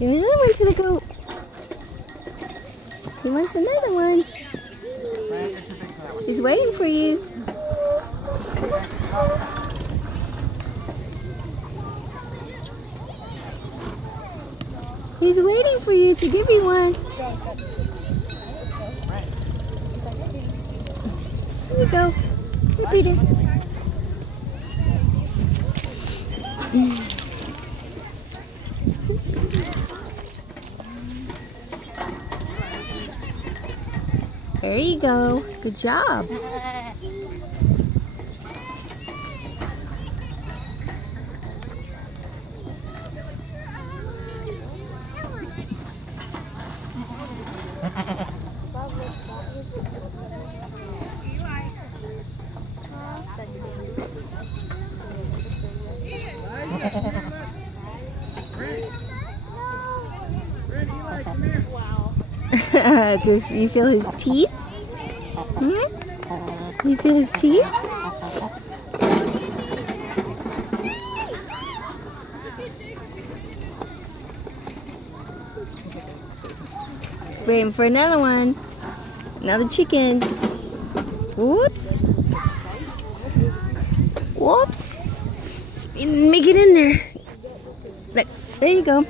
Give another one to the goat. He wants another one. He's waiting for you. He's waiting for you to give you one. Here you go. Here, Peter. There you go. Good job. Wow. You feel his teeth? Hmm? You feel his teeth? Waiting for another one. Another chickens. Whoops. Whoops. Make it in there. Look, there you go.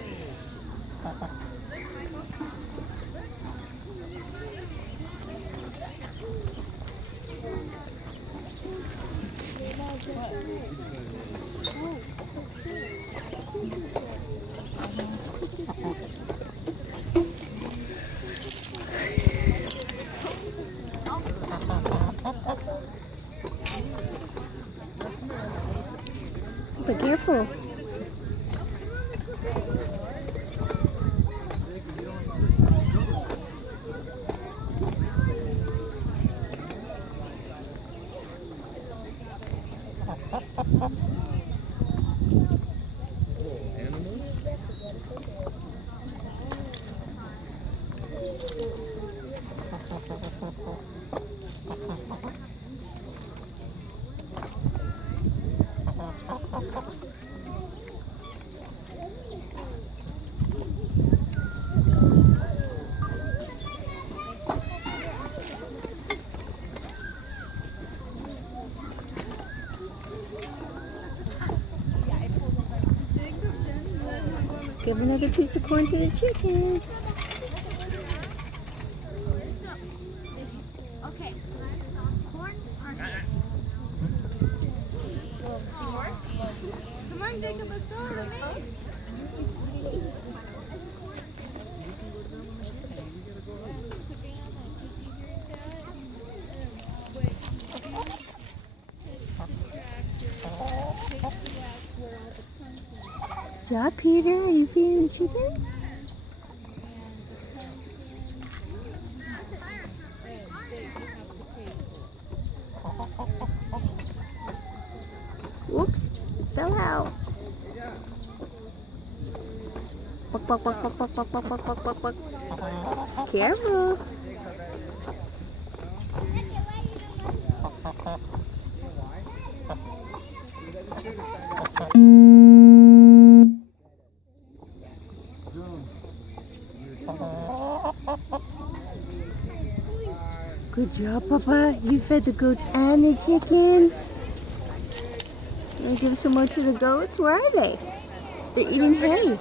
Be careful. Give another piece of corn to the chicken. Okay. Corn. See more? Come on, Jacob, let's go with me. Good job, Peter. Are you feeding the chickens? Whoops, fell out. Buck, buck, buck, buck, buck, buck, buck, buck, buck, buck, buck. Careful. Good job, Papa. You fed the goats and the chickens. You want to give some more to the goats? Where are they? They're eating hay.